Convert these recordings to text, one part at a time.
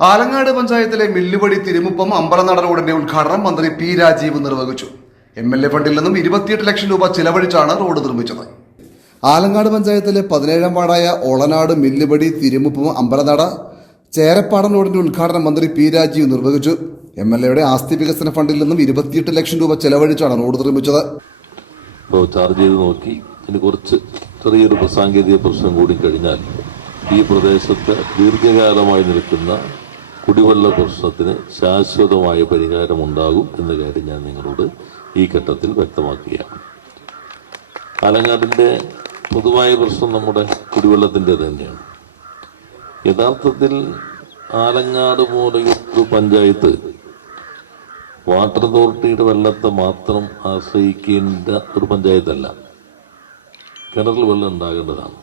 ആലങ്ങാട് പഞ്ചായത്തിലെ മില്ലുപടി തിരുമുപ്പം അമ്പലനട റോഡിന്റെ ഉദ്ഘാടനം മന്ത്രി പി രാജീവ് നിർവഹിച്ചു. MLA ഫണ്ടിൽ നിന്നും 28 ലക്ഷം രൂപ ചിലവഴിച്ചാണ് റോഡ് നിർമ്മിച്ചത്. ആലങ്ങാട് പഞ്ചായത്തിലെ 17-ാം വാർഡായ ഓളനാട് മില്ലുപടി തിരുമുപ്പം അമ്പലനട ചേരപ്പാടൻ റോഡിന്റെ ഉദ്ഘാടനം മന്ത്രി പി രാജീവ് നിർവഹിച്ചു. MLAയുടെ ആസ്തി വികസന ഫണ്ടിൽ നിന്നും 28 ലക്ഷം രൂപ ചെലവഴിച്ചാണ് റോഡ് നിർമ്മിച്ചത്. ചാർജ് ചെയ്ത് നോക്കി ഇനി കുറച്ച് ചെറിയൊരു സാങ്കേതിക പ്രശ്നം കൂടി കഴിഞ്ഞാൽ ഈ പ്രദേശത്ത് ദീർഘകാലമായി നിൽക്കുന്ന കുടിവെള്ള പ്രശ്നത്തിന് ശാശ്വതമായ പരിഹാരമുണ്ടാകും എന്ന കാര്യം ഞാൻ നിങ്ങളോട് ഈ ഘട്ടത്തിൽ വ്യക്തമാക്കുകയാണ്. ആലങ്ങാടിൻ്റെ പൊതുവായ പ്രശ്നം നമ്മുടെ കുടിവെള്ളത്തിൻ്റെ തന്നെയാണ്. യഥാർത്ഥത്തിൽ ആലങ്ങാട് പോലെയൊരു പഞ്ചായത്ത് വാട്ടർ അതോറിറ്റിയുടെ വെള്ളത്തെ മാത്രം ആശ്രയിക്കേണ്ട ഒരു പഞ്ചായത്തല്ല. കിണറിൽ വെള്ളം ഉണ്ടാകേണ്ടതാണ്.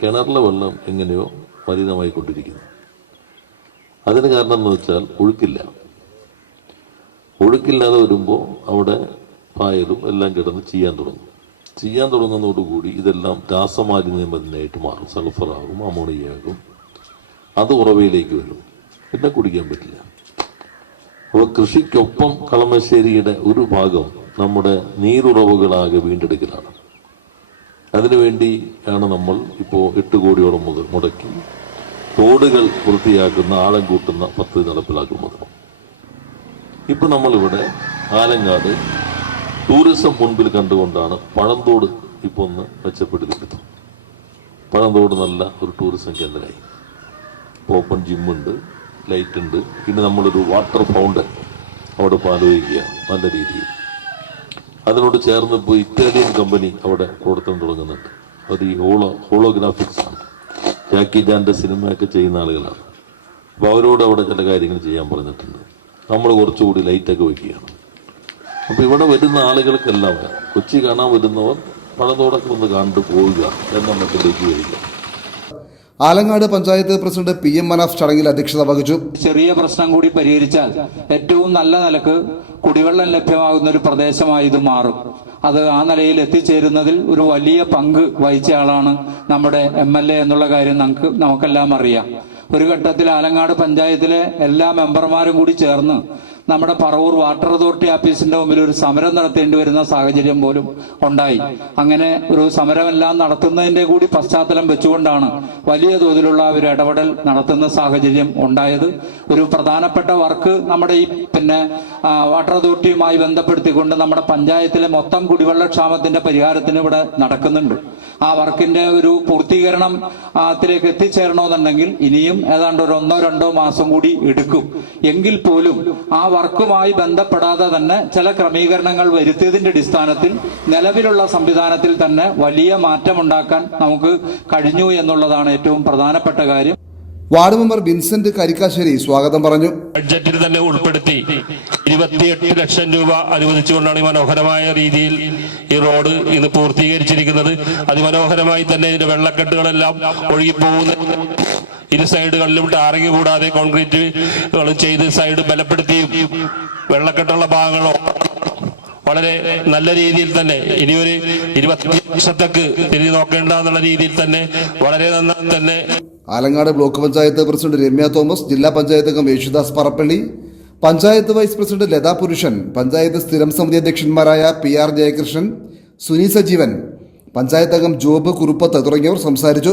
കിണറിലെ വെള്ളം എങ്ങനെയോ മലിനമായിക്കൊണ്ടിരിക്കുന്നു. അതിന് കാരണം എന്ന് വെച്ചാൽ ഒഴുക്കില്ലാതെ വരുമ്പോൾ അവിടെ പായലും എല്ലാം കിടന്ന് ചെയ്യാൻ തുടങ്ങുന്നതോടുകൂടി ഇതെല്ലാം രാസമാലിന്യമായിട്ട് മാറും. സൾഫറാകും, അമോണിയാകും. അത് ഉറവയിലേക്ക് വരും. പിന്നെ കുടിക്കാൻ പറ്റില്ല. അപ്പോൾ കൃഷിക്കൊപ്പം കളമശ്ശേരിയുടെ ഒരു ഭാഗം നമ്മുടെ നീരുറവുകളാകെ വീണ്ടെടുക്കലാണ്. അതിനുവേണ്ടിയാണ് നമ്മൾ ഇപ്പോൾ 8 കോടിയോളം മുടക്കി തോടുകൾ വൃത്തിയാക്കുന്ന, ആഴം കൂട്ടുന്ന പദ്ധതി നടപ്പിലാക്കുന്നത്. ഇപ്പം നമ്മളിവിടെ ആലങ്ങാട് ടൂറിസം മുൻപിൽ കണ്ടുകൊണ്ടാണ് പഴന്തോട് ഇപ്പോൾ ഒന്ന് മെച്ചപ്പെടുത്തിയെടുത്തത്. പഴന്തോട് നല്ല ഒരു ടൂറിസം കേന്ദ്രമായി. ഓപ്പൺ ജിമ്മുണ്ട്, ലൈറ്റ് ഉണ്ട്. പിന്നെ നമ്മളൊരു വാട്ടർ ഫൗണ്ടൻ അവിടെ ആലോചിക്കുകയാണ് നല്ല രീതിയിൽ. അതിനോട് ചേർന്ന് ഇപ്പോൾ ഇറ്റാലിയൻ കമ്പനി അവിടെ പ്രവർത്തനം തുടങ്ങുന്നുണ്ട്. അത് ഈ ഹോളോഗ്രാഫിക്സ് ആണ്. ജാക്കി ജാൻ്റെ സിനിമയൊക്കെ ചെയ്യുന്ന ആളുകളാണ്. അപ്പോൾ അവരോട് അവിടെ ചില കാര്യങ്ങൾ ചെയ്യാൻ പറഞ്ഞിട്ടുണ്ട്. നമ്മൾ കുറച്ചുകൂടി ലൈറ്റൊക്കെ വയ്ക്കുകയാണ്. അപ്പോൾ ഇവിടെ വരുന്ന ആളുകൾക്കെല്ലാം കൊച്ചി കാണാൻ വരുന്നവർ പഴന്തോടൊക്കെ ഒന്ന് കണ്ടു പോവുക എന്നെണ്ണത്തിലേക്ക് വരിക. ആലങ്ങാട് പഞ്ചായത്ത് പ്രസിഡന്റ് PM മനാഫ് ചടങ്ങിൽ അധ്യക്ഷത വഹിച്ചു. ചെറിയ പ്രശ്നം കൂടി പരിഹരിച്ചാൽ ഏറ്റവും നല്ല നിലക്ക് കുടിവെള്ളം ലഭ്യമാകുന്ന ഒരു പ്രദേശമായി ഇത് മാറും. അത് ആ നിലയിൽ എത്തിച്ചേരുന്നതിൽ ഒരു വലിയ പങ്ക് വഹിച്ച ആളാണ് നമ്മുടെ MLA എന്നുള്ള കാര്യം നമുക്കെല്ലാം അറിയാം. ഒരു ഘട്ടത്തിൽ ആലങ്ങാട് പഞ്ചായത്തിലെ എല്ലാ മെമ്പർമാരും കൂടി ചേർന്ന് നമ്മുടെ പറവൂർ വാട്ടർ അതോറിറ്റി ഓഫീസിന്റെ മുമ്പിൽ ഒരു സമരം നടത്തേണ്ടി വരുന്ന സാഹചര്യം പോലും ഉണ്ടായി. അങ്ങനെ ഒരു സമരമെല്ലാം നടത്തുന്നതിന്റെ കൂടി പശ്ചാത്തലം വെച്ചുകൊണ്ടാണ് വലിയ തോതിലുള്ള ഒരു ഇടപെടൽ നടത്തുന്ന സാഹചര്യം ഉണ്ടായത്. ഒരു പ്രധാനപ്പെട്ട വർക്ക് നമ്മുടെ ഈ വാട്ടർ അതോറിറ്റിയുമായി ബന്ധപ്പെടുത്തിക്കൊണ്ട് നമ്മുടെ പഞ്ചായത്തിലെ മൊത്തം കുടിവെള്ളക്ഷാമത്തിന്റെ പരിഹാരത്തിന് ഇവിടെ നടക്കുന്നുണ്ട്. ആ വർക്കിന്റെ ഒരു പൂർത്തീകരണത്തിലേക്ക് എത്തിച്ചേരണമെന്നുണ്ടെങ്കിൽ ഇനിയും ഏതാണ്ട് ഒരു 1-2 മാസം കൂടി എടുക്കും. എങ്കിൽ പോലും ആ വർക്കുമായി ബന്ധപ്പെടാതെ തന്നെ ചില ക്രമീകരണങ്ങൾ വരുത്തിയതിന്റെ അടിസ്ഥാനത്തിൽ നിലവിലുള്ള സംവിധാനത്തിൽ തന്നെ വലിയ മാറ്റമുണ്ടാക്കാൻ നമുക്ക് കഴിഞ്ഞു എന്നുള്ളതാണ് ഏറ്റവും പ്രധാനപ്പെട്ട കാര്യം. വാർഡ് മെമ്പർ വിൻസെന്റ് കരിക്കാശ്ശേരി സ്വാഗതം പറഞ്ഞു. ബഡ്ജറ്റിൽ തന്നെ ഉൾപ്പെടുത്തി 28 ലക്ഷം രൂപ അനുവദിച്ചുകൊണ്ടാണ് ഈ മനോഹരമായ രീതിയിൽ ഈ റോഡ് ഇന്ന് പൂർത്തീകരിച്ചിരിക്കുന്നത്. അതിമനോഹരമായി തന്നെ ഇതിന്റെ വെള്ളക്കെട്ടുകളെല്ലാം ഒഴുകിപ്പോകുന്ന ഇരു സൈഡുകളിലും ടാറിങ് കൂടാതെ കോൺക്രീറ്റ് ചെയ്ത് സൈഡ് ബലപ്പെടുത്തിയും വെള്ളക്കെട്ടുള്ള ഭാഗങ്ങൾ വളരെ നല്ല രീതിയിൽ തന്നെ ഇനിയൊരു 25 വർഷത്തേക്ക് തിരിഞ്ഞു നോക്കേണ്ട എന്നുള്ള രീതിയിൽ തന്നെ വളരെ നന്നായി തന്നെ. Alangad block panchayat president Ramya Thomas, ജില്ലാ പഞ്ചായത്ത് അംഗം യേശുദാസ് പറപ്പള്ളി, പഞ്ചായത്ത് വൈസ് പ്രസിഡന്റ് ലതാ പുരുഷൻ, പഞ്ചായത്ത് സ്ഥിരം സമിതി അധ്യക്ഷന്മാരായ PR ജയകൃഷ്ണൻ, സുനി സജീവൻ, പഞ്ചായത്ത് അംഗം ജോബ് കുറുപ്പത്ത് തുടങ്ങിയവർ സംസാരിച്ചു.